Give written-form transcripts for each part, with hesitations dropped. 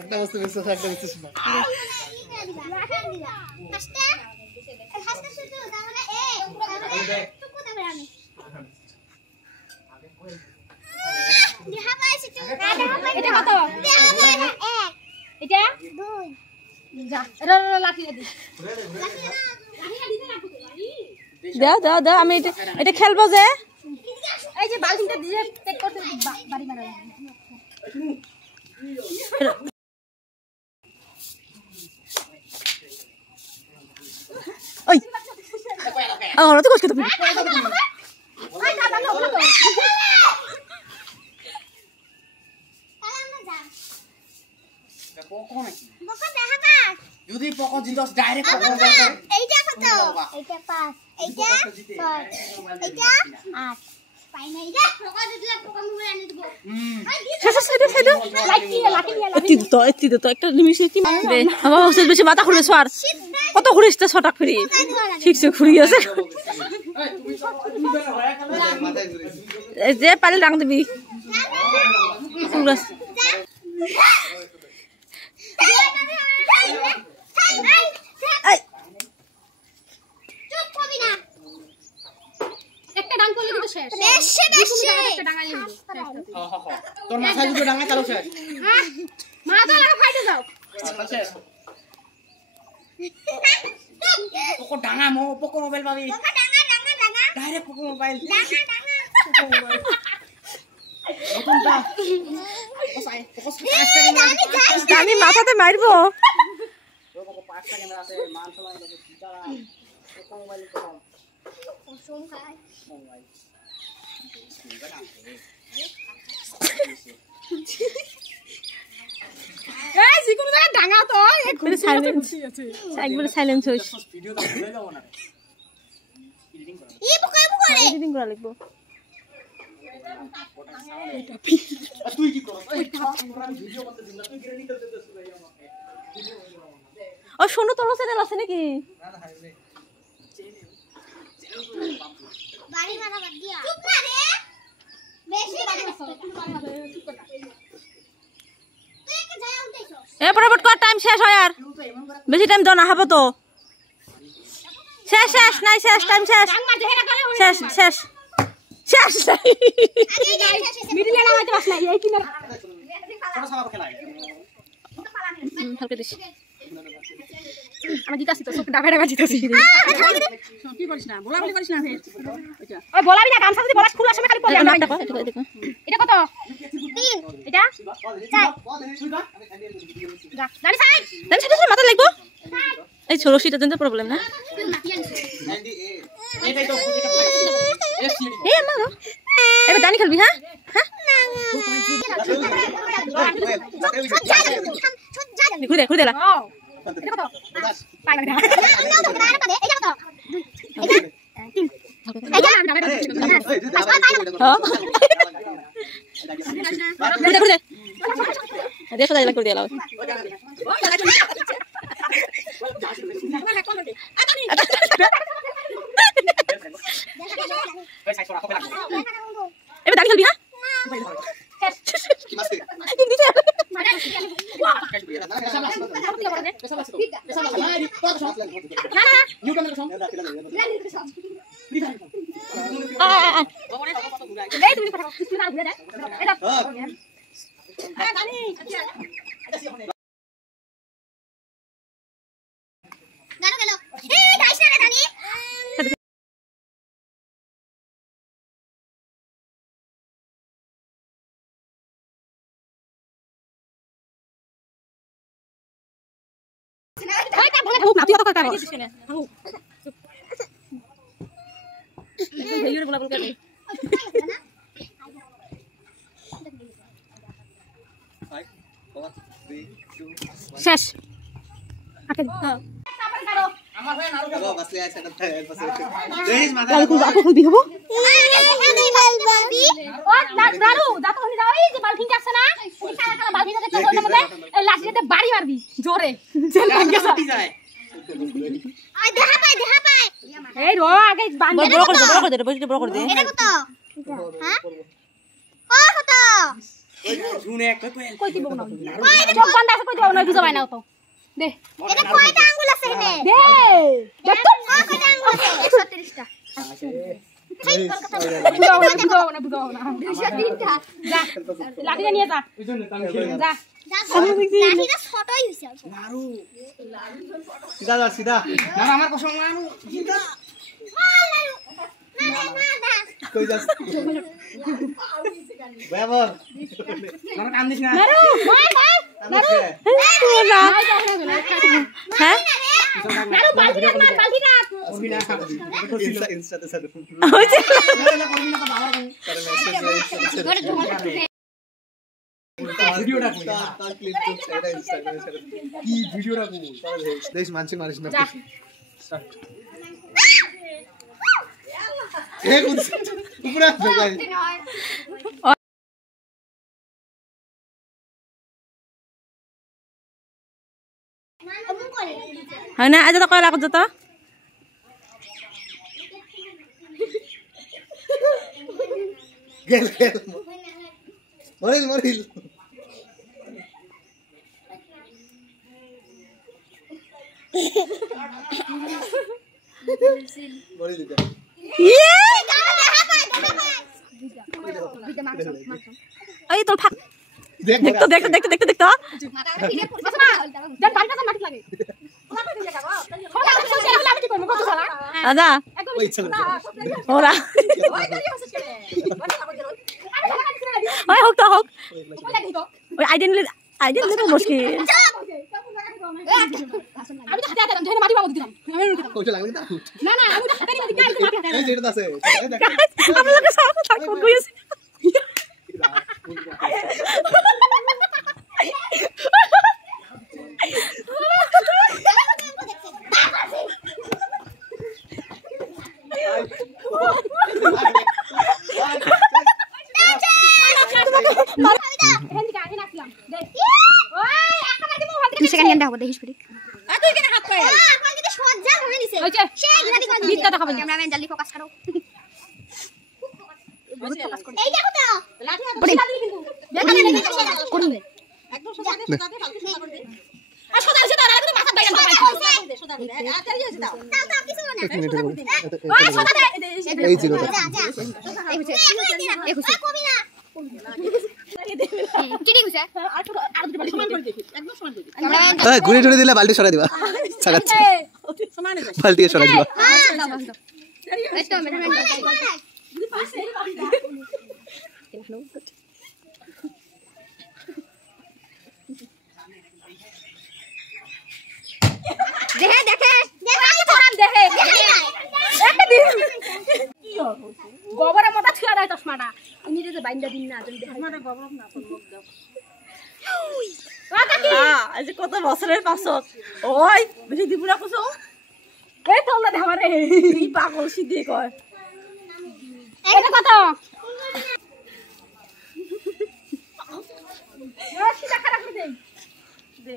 একটা বস্তু বিশ্বাস একটা বিশ্বাস না দাও দাও দাও আমি এটা খেলবো যে এই যে বালতিটা দিয়ে পেট করতে বাড়ি মারা ওই ওরা তো কষ্ট তুমি ওই দাদা না ওগুলো তো পকো নাকি বকা দেখাবা যদি পকো জিতস ডাইরেক্ট পকো এইটা কত এইটা 5 এইটা 6 এইটা 8 পাই না এইটা পকো দিলে পকো মুড়ে আনি দেব সাইডে লাকি তো একটা নিমিষ রে আমার হোসেন বেশি মাথা ঘুরে সর কত ঘুরিস তো ছটা ঘুরি ঠিকছে ঘুরি আছে এই যে পালে রাং দিবি পুরো চুপ করবি না একটা ডাং করলে কিন্তু শেষ বেশি একটা ডাঙাই নিব তোর মাথা দুটো ডাঙা চালু শেষ হ্যাঁ মাথা লাগা ফাইটে যাও শেষ পকো ডাঙা পকো মোবাইল পাবি ডাঙা ডাইরেক্ট পকো মোবাইল ডাঙা নতুনটা পকো আমি মাথাতে মারবো পকো 5টা ক্যামেরা আছে মান সমান দাদা পকো মোবাইল তো কসম খাই মোবাইল এই জিকুনো জায়গা ডাঙা তো একবারে সাইলেন্স একবারে সাইলেন্স হইস ভিডিওটা ভুলে যাব না এডিটিং করা ই বকা রে এডিটিং করা লাগবো তুই কি করছ এই ভিডিও করতে দিন না তুই গ্রেডি করতে দিস ভাই আমাকে ও শোনো তোর চ্যানেল আছে নাকি না না হাই রে বাড়ি মারা বাদ দিয়া চুপ না রে বেশি বাড়ি চুপ কর তুই একে যায় উঠেছস এ ফটাফট কর টাইম শেষ হয় আর বেশি টাইম দাও না হবে তো শেষ শেষ নাই শেষ টাইম শেষ ডাং মার দেহেরা করে শেষ শেষ শেষ মিডিলে লাগাইতে পাস না এই কিনার ছোট সাবা খেলাই হালকা দিস আমি জিতাছি তো ডাকা ডাকা জিতাছি কি করিস না বলাবলি করিস না ওই বলাবি না গামছা যদি বলাস খোলার সময় খালি পড়ে না না দেখো দেখো এটা কত 3 এটা জানি সাই জানিস এটা মাথা লাগবো এই ছোট সিটা দেন প্রবলেম না এটাই তো এ মা এবার দানি খেলবি হ্যাঁ হ্যাঁ ঘুরে ঘুরে দেলা এটা কত পাই না এটা কত এটা ঘুরে ঘুরে দেখো দাইলা করে দেলা এবার দানি খেলবি হ্যাঁ শেষ আমার ভাই নারু বাবা বাসলে আছে না দেখিস মাথা আপু খুলবি হবো বাড়ি মারবি জোরে যায় এই রো আগে বড় করে দে বড় করে দে বড় করে দে এটা কত হ্যাঁ ও কত শুনে এক কই দিব না চোখ বন্ধ আছে কই দিব না বুঝা পাই না তো দে এটা কয়টা আঙ্গুল আছে এখানে দে দেখ তো কয়টা আঙ্গুল আছে 130টা বুঝাও না 203টা যা লাঠিটা নিয়ে যা ওইজন্য তাং যা লাঠিটা ছোটই হইছে নারু সিধা যা সিধা না আমার কসম নারু সিধা না কই যাস বাবা না কাম দিস না নারু নারু না হ্যাঁ নারু বালতি রাখ মার বালতি রাখ করবি না ইনস্টাতে সাদু হইছে করবি না তো বাবার ভিডিওটা কই তার ক্লিপ তো সেটা ইনস্টাগ্রামে ছেড়ে কি ভিডিওটা কই দেশ মানছি মারিস না যা এ কোন উপরে জগাই হয় না আজ তো কয় লাগত তো গেল গেল মরিল মরিল মরিল এটা ইয়ে এই তোর ফাক দেখ দেখতো দেখতো মাথা ফিরে পড়ছে না দেন বাড়ি কাছে মাটি লাগে দাদা ওই ইচ্ছা করছে ওরা ওই হোক তো হোক ওই আইডেন্টি তো মুশকিল আমি তো হাতে হাতে ধরে মাটি বাবু দিলাম কইছে লাগবে না না না আমি তো হাতে মাটি গাইতে মাটি হাতে এই যেটা আছে এই দেখ আপনাদের সব থাকো কইছে তুই সেকেন্ড হ্যান্ড হবে দেখিস ফিরে তুই কেন হাত পায় এখন কিন্তু সজ্জা ধরে নিছে হইছে সেই ঘাটি করে গীতটা দেখাবেন ক্যামেরাম্যান জলদি ফোকাস করো এই দেখো তো লাঠি হাতে কিন্তু দেখা না করুন একদম সোজা দে সোজা দে হালকা সোজা করে দে আর সোজা সোজা আর একদম মাথা বাইরে সোজা দে আর তাড়িয়ে দাও দাও কিছু না এক মিনিট ওই সোজা দে এই জিরোটা যা যা এই বুঝে এই বুঝে কবি না কিডি বুঝে আর দুটো বাড়ি সমান করে দেখি একদম সমান করে দেখি এই গুড়ি টুড়ি দিলে বালতি সরাই দিবা সাগাচ্ছে বালতি সরাই দিবা এই তো মেজারমেন্ট দেখে দেখে দেখে একটা দিন গোবরের মতো ছুঁয়া দেয় চশমাটা আমি যে বাইন্দা দিন না তুমি দেখাই মানে গোবর না তোর মুখ দাও আজ কত বছরের পাছত ওই বেশি দিপুরা কসো এই তো না দেখারে এই পাগল সিদ্ধি কয় এটা কত সিধা খারাপ করে দে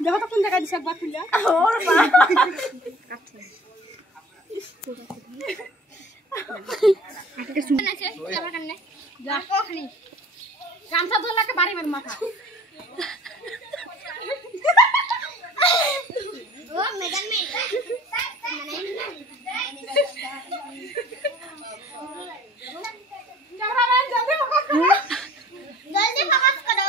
দেখো তো কোন জায়গায় দিছে একবার খুললা ওর মা আটকে শুন আছে আমার কানে যা ওখানে গামছা ধরলাকে বাড়ি মেরে মাথা ও মেজারমেন্ট ক্যামেরাম্যান জলদি ফোকাস করো জলদি ফোকাস করো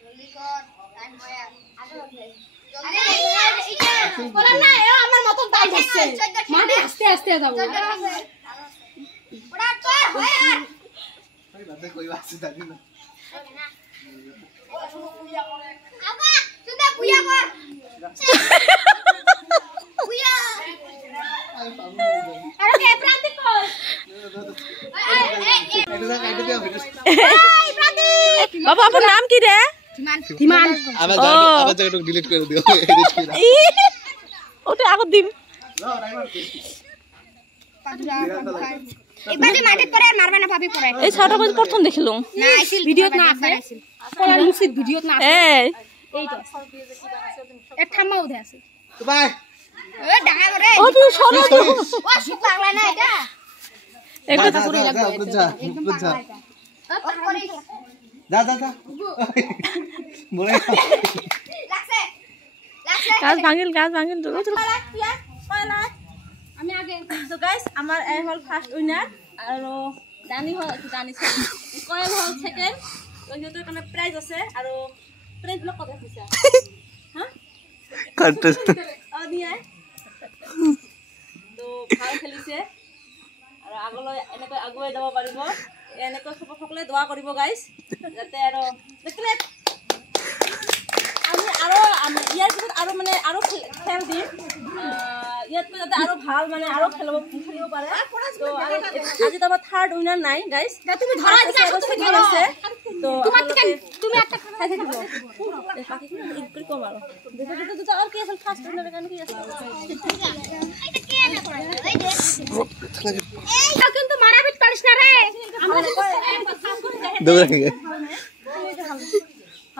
জলদি কর টাইম হয়ে আরে বলা না এ আমার মতন দাই যাচ্ছে মানে আস্তে আস্তে যাবো ওরা কর হয়ে ভাই বাদে কই বাসি থাকি না আবা সুদা কুয়া ধীমান আবার জায়গাটা ডিলিট করে দিও এডিট করে ওটা আগত দিম এবার যে মাঠে পড়ে আর মারবে না ভাবি পড়ে এই ছাটা কই প্রথম দেখিলো না আইছিল ভিডিওত না আছে পড়ার মুসিদ ভিডিওত না আছে এই এই তো এক থামাও দে আছে বাই এ ডাঙা করে ও তুই সরো ও সুখ লাগলা না এটা একটা পুরো লাগবে যা ও করে যা বলে লাগছে গাছ ভাঙিল দূর আমি আগে তো গাইস আমার এই হল ফার্স্ট উইনার আর দানি কয়েল হল সেকেন্ড তো যেহেতু এখানে প্রাইজ আছে আর প্রাইজ গুলো কত আছে হ্যাঁ কাট নিয়ে তো ভাল খেলিছে আর আগলৈ এনেকৈ আগুৱাই যাব পাৰিব এনেকৈ সকলোৱে দোৱা কৰিব গাইস যাতে আৰু দেখলে আমি ইয়াৰ পিছত আৰু মানে আৰু খেল দিম ইয়াত যাতে আৰু ভাল মানে আৰু খেলিব পাৰে তো আজি তো আমাৰ থাৰ্ড উইনাৰ নাই গাইস তুমি ধরা দিকে আছে তো তোমার তুমি একটা চাই থাকিব বাকি একটু কম আৰু যেটা আৰু কি আছিল ফাৰ্স্ট উইনাৰৰ কাৰণে কি আছিল এটা কে না করে এই যে এই কিন্তু মারাপিট পারিস না রে আমরা দৌড়ে গেছে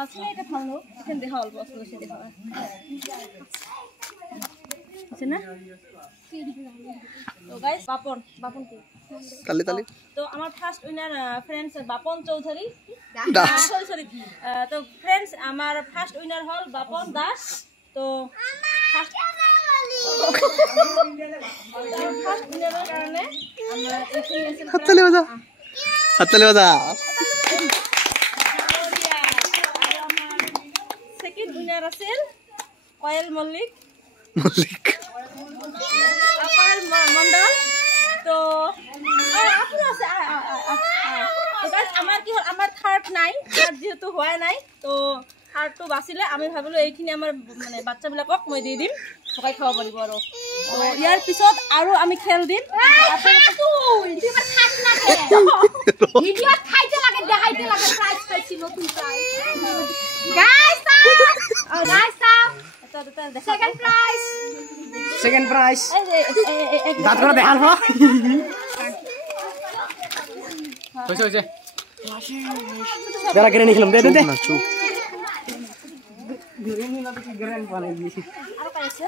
আচ্ছা এটা ভালো এখানে দেখা অল্প আসলে সেটা হবে আছে না তো গাইস বাপন কি তালি তো আমার first winner friends Bapan Chowdhury Das sorry তো ফ্রেন্ডস আমার ফার্স্ট উইনার হল বাপন দাস তো ফার্স্ট উইনারের কারণে আমরা হাততালি বাজা সেকেন্ড উইনার আছিল কয়েল মল্লিক কয়েল মন্ডল তো আপুর আছে আমার কি হল আমার থার্ড নাই থার্ড যেহেতু হয় নাই তো থার্ডটো বাঁচিলে আমি ভাবিলো এইখিনি আমার মানে বাচ্চাবিলাকক মই দি দিম সবাই খাব পাৰিব আৰু তো ইয়াৰ পিছত আৰু আমি খেল দিম ভিডিও খাইতে লাগে দেখাইতে লাগে প্রাইজ পাইছি নতুন প্রাইজ গাইস সেকেন্ড প্রাইজ দাঁত করে দেখাল হয়েছে বেলা কেড়ে নিয়েছিলাম দে না চুপ আৰু পাইছে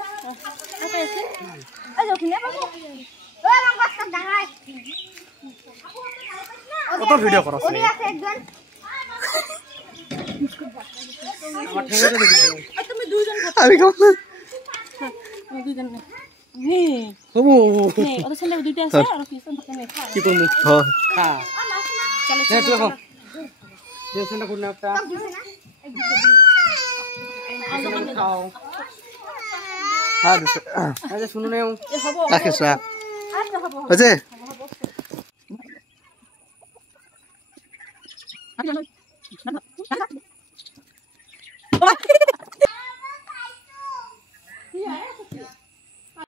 এই যখিনি বাবু ওই লঙ্কা ডাঙাই কত ভিডিও করছ ওনি আছে একজন আমার ঠেঙ্গাতে দেখি তুমি দুইজন আমি খাবো আমি দুইজন নে হবু নে ওদের ছেলে দুইটা আছে আর পিছন থেকে নে খা কি করব হ্যাঁ খা চলে নে তুই এখন দেশটা কোন একটা খাও আচ্ছা শুনো নেও এ হব রাখিস না আচ্ছা হব হয়েছে